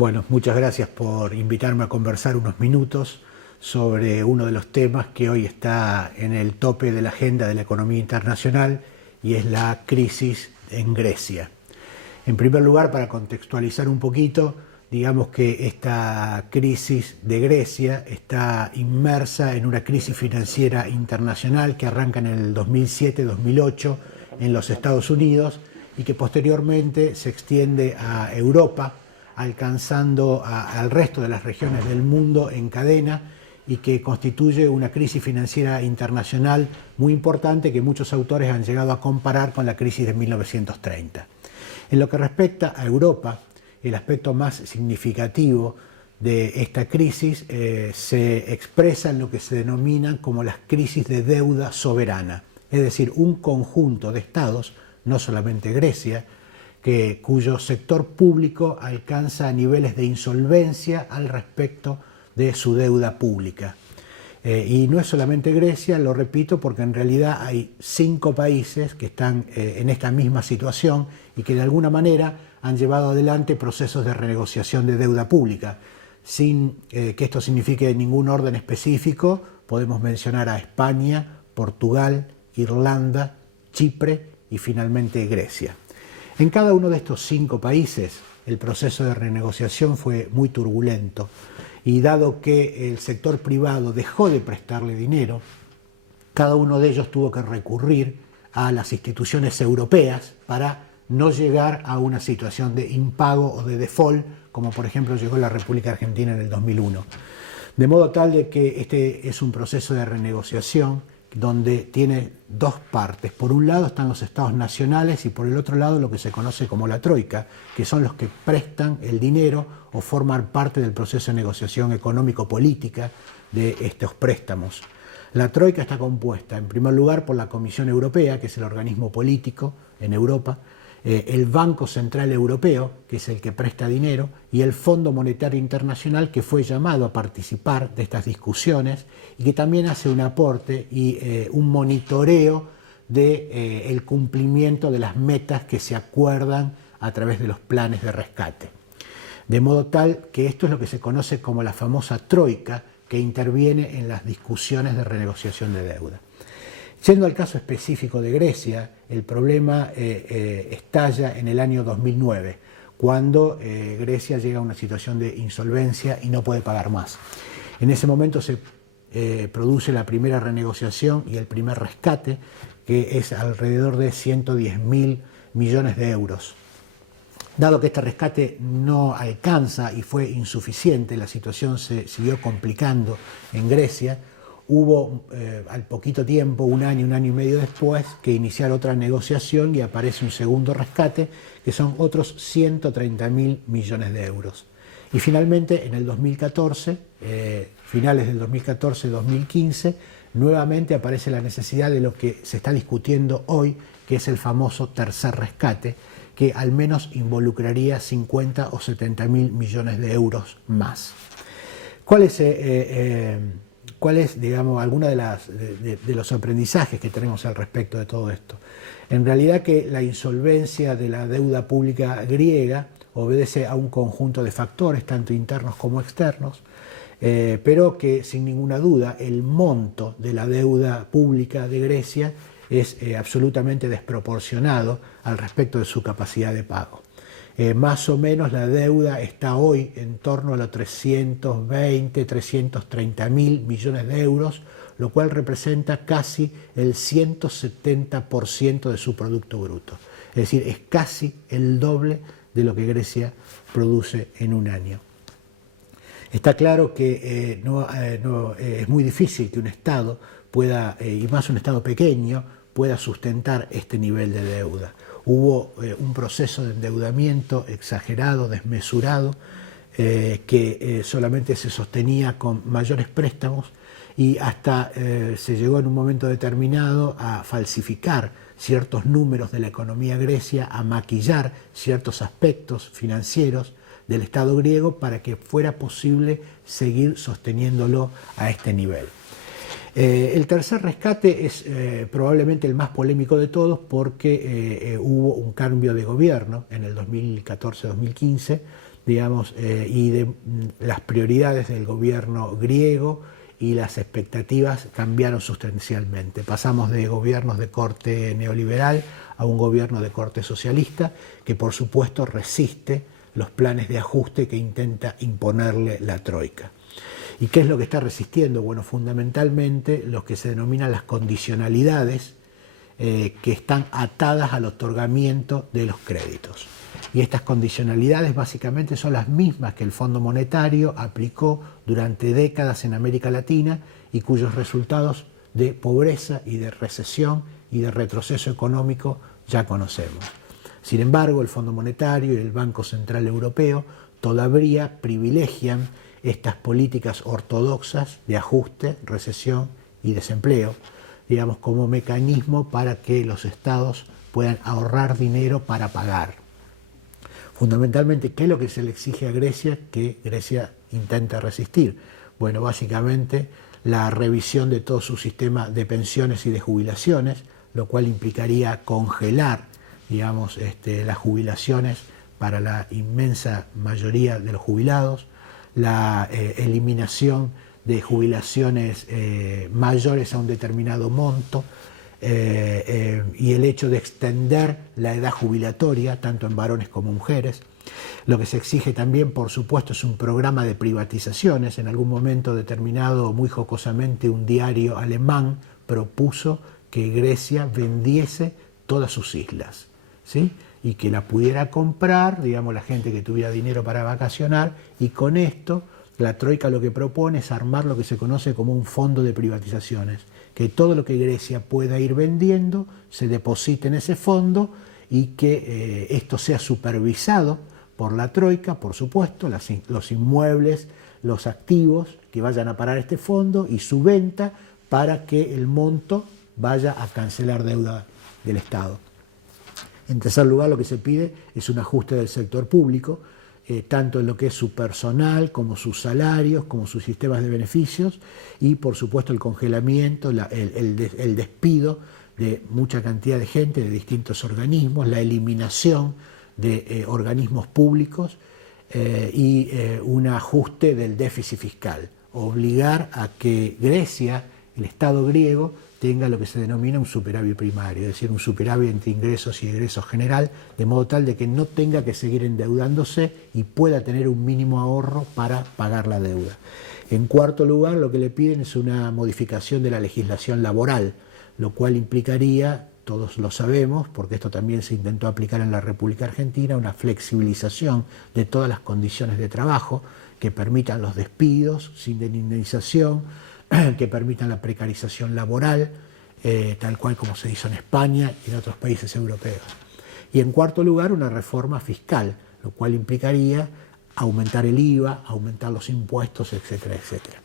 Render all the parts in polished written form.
Bueno, muchas gracias por invitarme a conversar unos minutos sobre uno de los temas que hoy está en el tope de la agenda de la economía internacional y es la crisis en Grecia. En primer lugar, para contextualizar un poquito, digamos que esta crisis de Grecia está inmersa en una crisis financiera internacional que arranca en el 2007-2008 en los Estados Unidos y que posteriormente se extiende a Europa, alcanzando al resto de las regiones del mundo en cadena y que constituye una crisis financiera internacional muy importante que muchos autores han llegado a comparar con la crisis de 1930. En lo que respecta a Europa, el aspecto más significativo de esta crisis se expresa en lo que se denominan como las crisis de deuda soberana, es decir, un conjunto de estados, no solamente Grecia, cuyo sector público alcanza niveles de insolvencia al respecto de su deuda pública. Y no es solamente Grecia, lo repito, porque en realidad hay 5 países que están en esta misma situación y que de alguna manera han llevado adelante procesos de renegociación de deuda pública. Sin que esto signifique ningún orden específico, podemos mencionar a España, Portugal, Irlanda, Chipre y finalmente Grecia. En cada uno de estos 5 países el proceso de renegociación fue muy turbulento y dado que el sector privado dejó de prestarle dinero, cada uno de ellos tuvo que recurrir a las instituciones europeas para no llegar a una situación de impago o de default, como por ejemplo llegó la República Argentina en el 2001. De modo tal de que este es un proceso de renegociación donde tiene 2 partes. Por un lado están los estados nacionales y por el otro lado lo que se conoce como la troika, que son los que prestan el dinero o forman parte del proceso de negociación económico-política de estos préstamos. La troika está compuesta en primer lugar por la Comisión Europea, que es el organismo político en Europa, el Banco Central Europeo, que es el que presta dinero, y el Fondo Monetario Internacional, que fue llamado a participar de estas discusiones y que también hace un aporte y un monitoreo del cumplimiento de las metas que se acuerdan a través de los planes de rescate. De modo tal que esto es lo que se conoce como la famosa troika que interviene en las discusiones de renegociación de deuda. Yendo al caso específico de Grecia, el problema estalla en el año 2009, cuando Grecia llega a una situación de insolvencia y no puede pagar más. En ese momento se produce la primera renegociación y el primer rescate, que es alrededor de 110.000 millones de euros. Dado que este rescate no alcanza y fue insuficiente, la situación se siguió complicando en Grecia. Hubo al poquito tiempo, un año y medio después, que iniciar otra negociación y aparece un segundo rescate, que son otros 130.000 millones de euros. Y finalmente, en el 2014, finales del 2014-2015, nuevamente aparece la necesidad de lo que se está discutiendo hoy, que es el famoso tercer rescate, que al menos involucraría 50 o 70.000 millones de euros más. ¿Cuál es, digamos, alguna de los aprendizajes que tenemos al respecto de todo esto? En realidad que la insolvencia de la deuda pública griega obedece a un conjunto de factores, tanto internos como externos, pero que sin ninguna duda el monto de la deuda pública de Grecia es absolutamente desproporcionado al respecto de su capacidad de pago. Más o menos la deuda está hoy en torno a los 320, 330.000 millones de euros, lo cual representa casi el 170% de su Producto Bruto. Es decir, es casi el doble de lo que Grecia produce en un año. Está claro que es muy difícil que un Estado pueda, y más un Estado pequeño, pueda sustentar este nivel de deuda. Hubo un proceso de endeudamiento exagerado, desmesurado, que solamente se sostenía con mayores préstamos y hasta se llegó en un momento determinado a falsificar ciertos números de la economía grecia, a maquillar ciertos aspectos financieros del Estado griego para que fuera posible seguir sosteniéndolo a este nivel. El tercer rescate es probablemente el más polémico de todos porque hubo un cambio de gobierno en el 2014-2015, digamos, y de las prioridades del gobierno griego, y las expectativas cambiaron sustancialmente. Pasamos de gobiernos de corte neoliberal a un gobierno de corte socialista que por supuesto resiste los planes de ajuste que intenta imponerle la troika. ¿Y qué es lo que está resistiendo? Bueno, fundamentalmente lo que se denominan las condicionalidades que están atadas al otorgamiento de los créditos. Y estas condicionalidades básicamente son las mismas que el Fondo Monetario aplicó durante décadas en América Latina y cuyos resultados de pobreza y de recesión y de retroceso económico ya conocemos. Sin embargo, el Fondo Monetario y el Banco Central Europeo todavía privilegian estas políticas ortodoxas de ajuste, recesión y desempleo, digamos, como mecanismo para que los estados puedan ahorrar dinero para pagar. Fundamentalmente, ¿qué es lo que se le exige a Grecia? Que Grecia intenta resistir. Bueno, básicamente la revisión de todo su sistema de pensiones y de jubilaciones, lo cual implicaría congelar, digamos, las jubilaciones para la inmensa mayoría de los jubilados, la eliminación de jubilaciones mayores a un determinado monto, y el hecho de extender la edad jubilatoria tanto en varones como mujeres. Lo que se exige también, por supuesto, es un programa de privatizaciones. En algún momento determinado, muy jocosamente, un diario alemán propuso que Grecia vendiese todas sus islas, ¿sí? Y que la pudiera comprar, digamos, la gente que tuviera dinero para vacacionar, y con esto la troika lo que propone es armar lo que se conoce como un fondo de privatizaciones, que todo lo que Grecia pueda ir vendiendo se deposite en ese fondo y que esto sea supervisado por la troika, por supuesto, los inmuebles, los activos que vayan a parar este fondo y su venta para que el monto vaya a cancelar deuda del Estado. En tercer lugar, lo que se pide es un ajuste del sector público, tanto en lo que es su personal, como sus salarios, como sus sistemas de beneficios, y por supuesto el congelamiento, el despido de mucha cantidad de gente de distintos organismos, la eliminación de organismos públicos y un ajuste del déficit fiscal. Obligar a que Grecia, el Estado griego, tenga lo que se denomina un superávit primario, es decir, un superávit entre ingresos y egresos general, de modo tal de que no tenga que seguir endeudándose y pueda tener un mínimo ahorro para pagar la deuda. En cuarto lugar, lo que le piden es una modificación de la legislación laboral, lo cual implicaría, todos lo sabemos, porque esto también se intentó aplicar en la República Argentina, una flexibilización de todas las condiciones de trabajo que permitan los despidos sin indemnización, que permitan la precarización laboral, tal cual como se hizo en España y en otros países europeos. Y en cuarto lugar, una reforma fiscal, lo cual implicaría aumentar el IVA, aumentar los impuestos, etcétera, etcétera.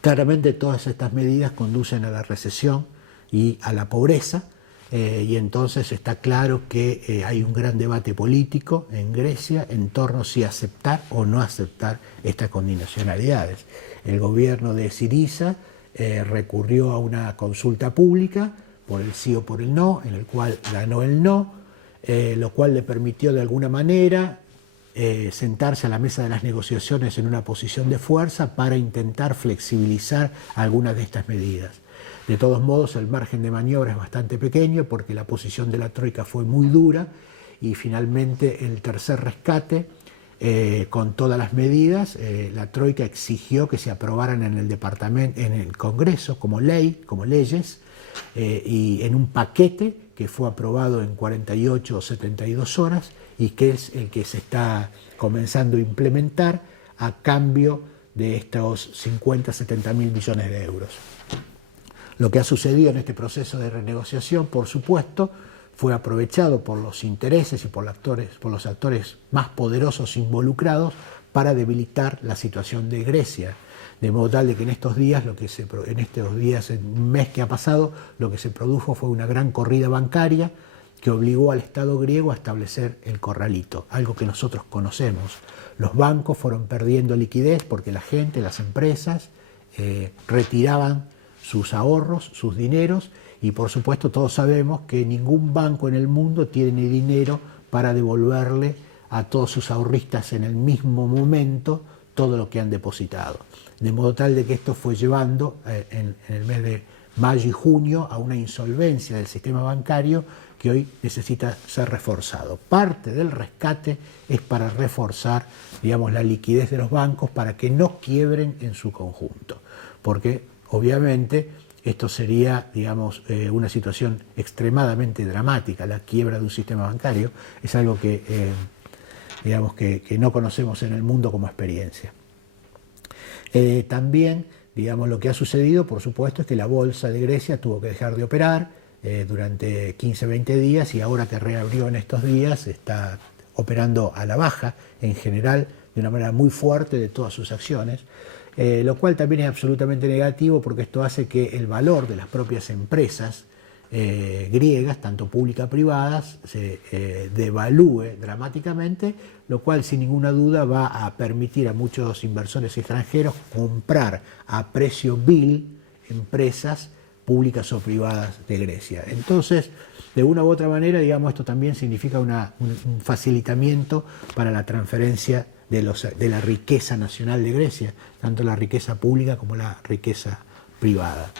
Claramente todas estas medidas conducen a la recesión y a la pobreza, y entonces está claro que hay un gran debate político en Grecia en torno a si aceptar o no aceptar estas condicionalidades. El gobierno de Syriza recurrió a una consulta pública por el sí o por el no, en el cual ganó el no, lo cual le permitió de alguna manera sentarse a la mesa de las negociaciones en una posición de fuerza para intentar flexibilizar algunas de estas medidas. De todos modos, el margen de maniobra es bastante pequeño porque la posición de la troika fue muy dura y finalmente el tercer rescate, con todas las medidas, la troika exigió que se aprobaran en el Congreso como ley, como leyes, y en un paquete que fue aprobado en 48 o 72 horas y que es el que se está comenzando a implementar a cambio de estos 50-70 mil millones de euros. Lo que ha sucedido en este proceso de renegociación, por supuesto, fue aprovechado por los intereses y por los actores más poderosos involucrados para debilitar la situación de Grecia. De modo tal de que en estos días, en un mes que ha pasado, lo que se produjo fue una gran corrida bancaria que obligó al Estado griego a establecer el corralito, algo que nosotros conocemos. Los bancos fueron perdiendo liquidez porque la gente, las empresas, retiraban sus ahorros, sus dineros, y por supuesto todos sabemos que ningún banco en el mundo tiene dinero para devolverle a todos sus ahorristas en el mismo momento todo lo que han depositado. De modo tal de que esto fue llevando en el mes de mayo y junio a una insolvencia del sistema bancario que hoy necesita ser reforzado. Parte del rescate es para reforzar, digamos, la liquidez de los bancos para que no quiebren en su conjunto, porque obviamente esto sería, digamos, una situación extremadamente dramática. La quiebra de un sistema bancario es algo que, digamos, que no conocemos en el mundo como experiencia. También, digamos, lo que ha sucedido, por supuesto, es que la bolsa de Grecia tuvo que dejar de operar durante 15-20 días y ahora que reabrió en estos días está operando a la baja en general de una manera muy fuerte de todas sus acciones, lo cual también es absolutamente negativo porque esto hace que el valor de las propias empresas griegas, tanto públicas como privadas, se devalúe dramáticamente, lo cual sin ninguna duda va a permitir a muchos inversores extranjeros comprar a precio vil empresas públicas o privadas de Grecia. Entonces, de una u otra manera, digamos, esto también significa un facilitamiento para la transferencia de la riqueza nacional de Grecia, tanto la riqueza pública como la riqueza privada.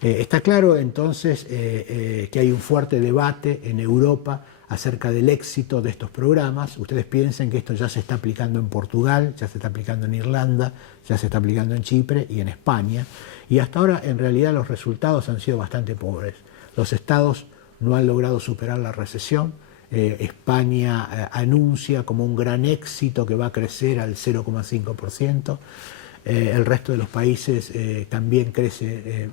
Está claro entonces que hay un fuerte debate en Europa acerca del éxito de estos programas. Ustedes piensen que esto ya se está aplicando en Portugal, ya se está aplicando en Irlanda, ya se está aplicando en Chipre y en España. Y hasta ahora en realidad los resultados han sido bastante pobres. Los estados no han logrado superar la recesión. España anuncia como un gran éxito que va a crecer al 0,5%. El resto de los países también crece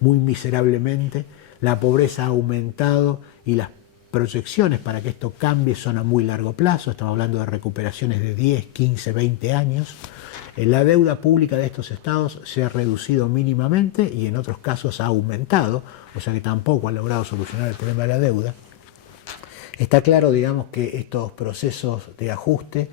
muy miserablemente. La pobreza ha aumentado y las proyecciones para que esto cambie son a muy largo plazo. Estamos hablando de recuperaciones de 10, 15, 20 años. La deuda pública de estos estados se ha reducido mínimamente y en otros casos ha aumentado, o sea que tampoco han logrado solucionar el problema de la deuda. Está claro, digamos, que estos procesos de ajuste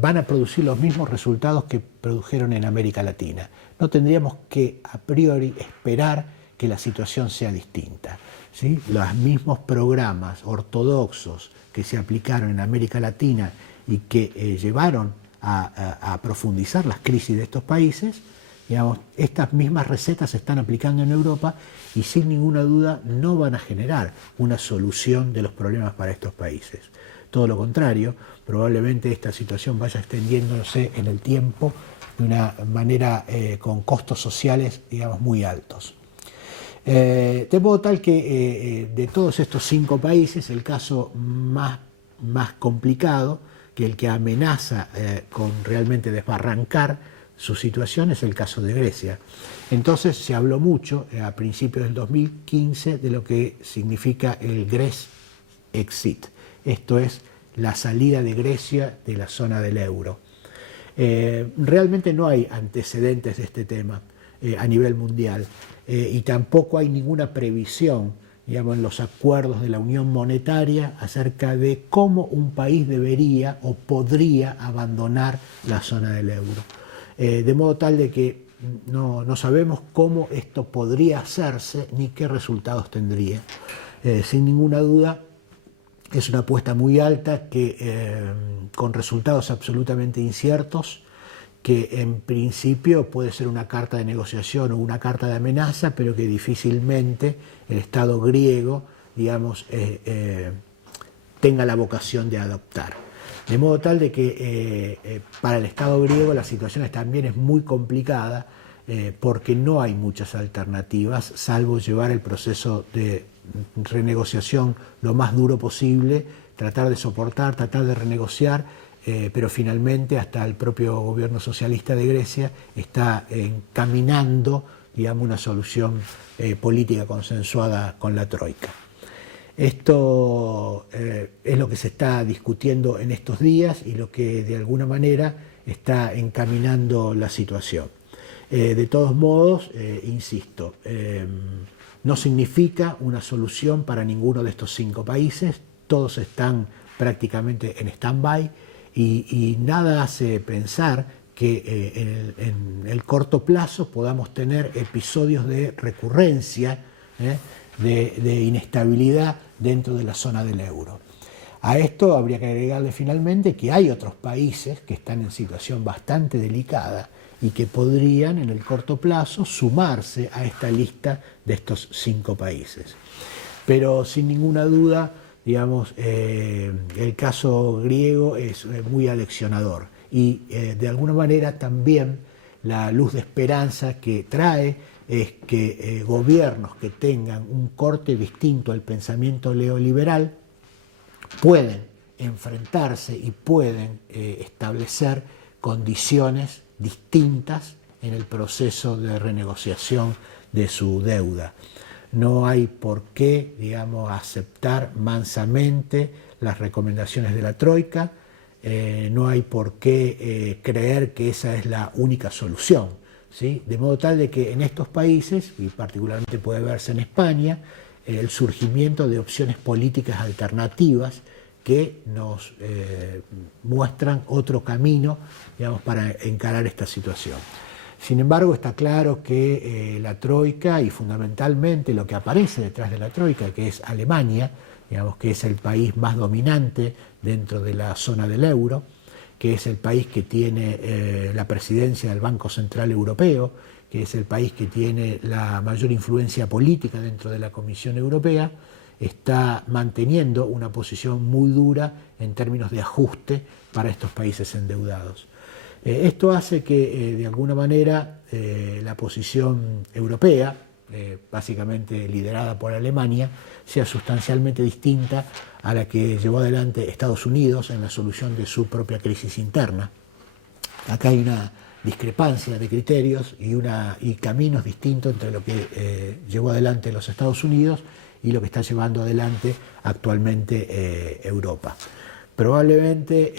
van a producir los mismos resultados que produjeron en América Latina. No tendríamos que a priori esperar que la situación sea distinta, ¿sí? Los mismos programas ortodoxos que se aplicaron en América Latina y que llevaron a profundizar las crisis de estos países, digamos, estas mismas recetas se están aplicando en Europa y sin ninguna duda no van a generar una solución de los problemas para estos países. Todo lo contrario, probablemente esta situación vaya extendiéndose en el tiempo de una manera con costos sociales, digamos, muy altos. De modo tal que de todos estos 5 países, el caso más complicado, que el que amenaza con realmente desbarrancar su situación, es el caso de Grecia. Entonces se habló mucho a principios del 2015 de lo que significa el Grexit. Esto es la salida de Grecia de la zona del euro. Realmente no hay antecedentes de este tema a nivel mundial y tampoco hay ninguna previsión, digamos, en los acuerdos de la Unión Monetaria acerca de cómo un país debería o podría abandonar la zona del euro. De modo tal de que no sabemos cómo esto podría hacerse ni qué resultados tendría. Sin ninguna duda es una apuesta muy alta que con resultados absolutamente inciertos, que en principio puede ser una carta de negociación o una carta de amenaza, pero que difícilmente el Estado griego, digamos, tenga la vocación de adoptar. De modo tal de que para el Estado griego la situación también es muy complicada porque no hay muchas alternativas salvo llevar el proceso de renegociación lo más duro posible, tratar de soportar, tratar de renegociar, pero finalmente hasta el propio gobierno socialista de Grecia está encaminando, digamos, una solución política consensuada con la Troika. Esto es lo que se está discutiendo en estos días y lo que de alguna manera está encaminando la situación. De todos modos, insisto, no significa una solución para ninguno de estos 5 países, todos están prácticamente en stand-by y nada hace pensar que en el corto plazo podamos tener episodios de recurrencia, de inestabilidad dentro de la zona del euro. A esto habría que agregarle finalmente que hay otros países que están en situación bastante delicada y que podrían en el corto plazo sumarse a esta lista de estos 5 países. Pero sin ninguna duda, digamos, el caso griego es muy aleccionador y de alguna manera también la luz de esperanza que trae es que gobiernos que tengan un corte distinto al pensamiento neoliberal pueden enfrentarse y pueden establecer condiciones distintas en el proceso de renegociación de su deuda. No hay por qué, digamos, aceptar mansamente las recomendaciones de la Troika, no hay por qué creer que esa es la única solución, ¿sí? De modo tal de que en estos países, y particularmente puede verse en España, el surgimiento de opciones políticas alternativas que nos muestran otro camino, digamos, para encarar esta situación. Sin embargo, está claro que la Troika y fundamentalmente lo que aparece detrás de la Troika, que es Alemania, digamos que es el país más dominante dentro de la zona del euro, que es el país que tiene la presidencia del Banco Central Europeo, que es el país que tiene la mayor influencia política dentro de la Comisión Europea, está manteniendo una posición muy dura en términos de ajuste para estos países endeudados. Esto hace que, de alguna manera, la posición europea, básicamente liderada por Alemania, sea sustancialmente distinta a la que llevó adelante Estados Unidos en la solución de su propia crisis interna. Acá hay una discrepancia de criterios y caminos distintos entre lo que llevó adelante los Estados Unidos y lo que está llevando adelante actualmente Europa. Probablemente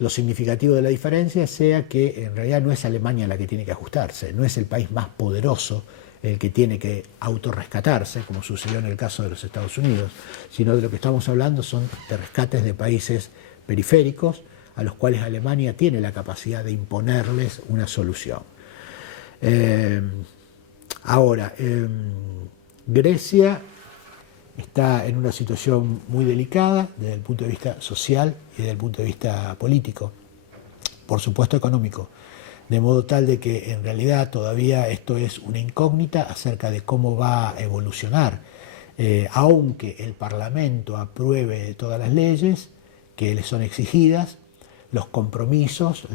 lo significativo de la diferencia sea que en realidad no es Alemania la que tiene que ajustarse, no es el país más poderoso el que tiene que autorrescatarse, como sucedió en el caso de los Estados Unidos, sino de lo que estamos hablando son de rescates de países periféricos a los cuales Alemania tiene la capacidad de imponerles una solución. Ahora, Grecia está en una situación muy delicada desde el punto de vista social y desde el punto de vista político, por supuesto económico, de modo tal de que en realidad todavía esto es una incógnita acerca de cómo va a evolucionar, aunque el Parlamento apruebe todas las leyes que le son exigidas, los compromisos,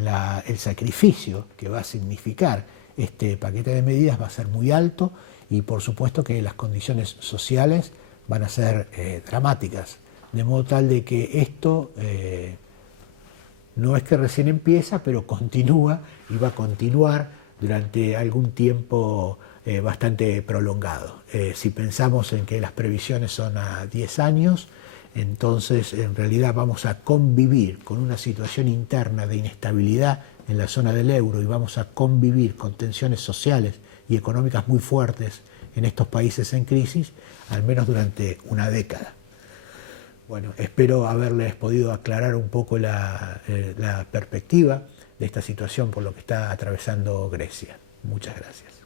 el sacrificio que va a significar este paquete de medidas va a ser muy alto y por supuesto que las condiciones sociales van a ser dramáticas, de modo tal de que esto no es que recién empieza, pero continúa y va a continuar durante algún tiempo bastante prolongado. Si pensamos en que las previsiones son a 10 años, entonces en realidad vamos a convivir con una situación interna de inestabilidad en la zona del euro y vamos a convivir con tensiones sociales y económicas muy fuertes en estos países en crisis, al menos durante una década. Bueno, espero haberles podido aclarar un poco la perspectiva de esta situación por lo que está atravesando Grecia. Muchas gracias.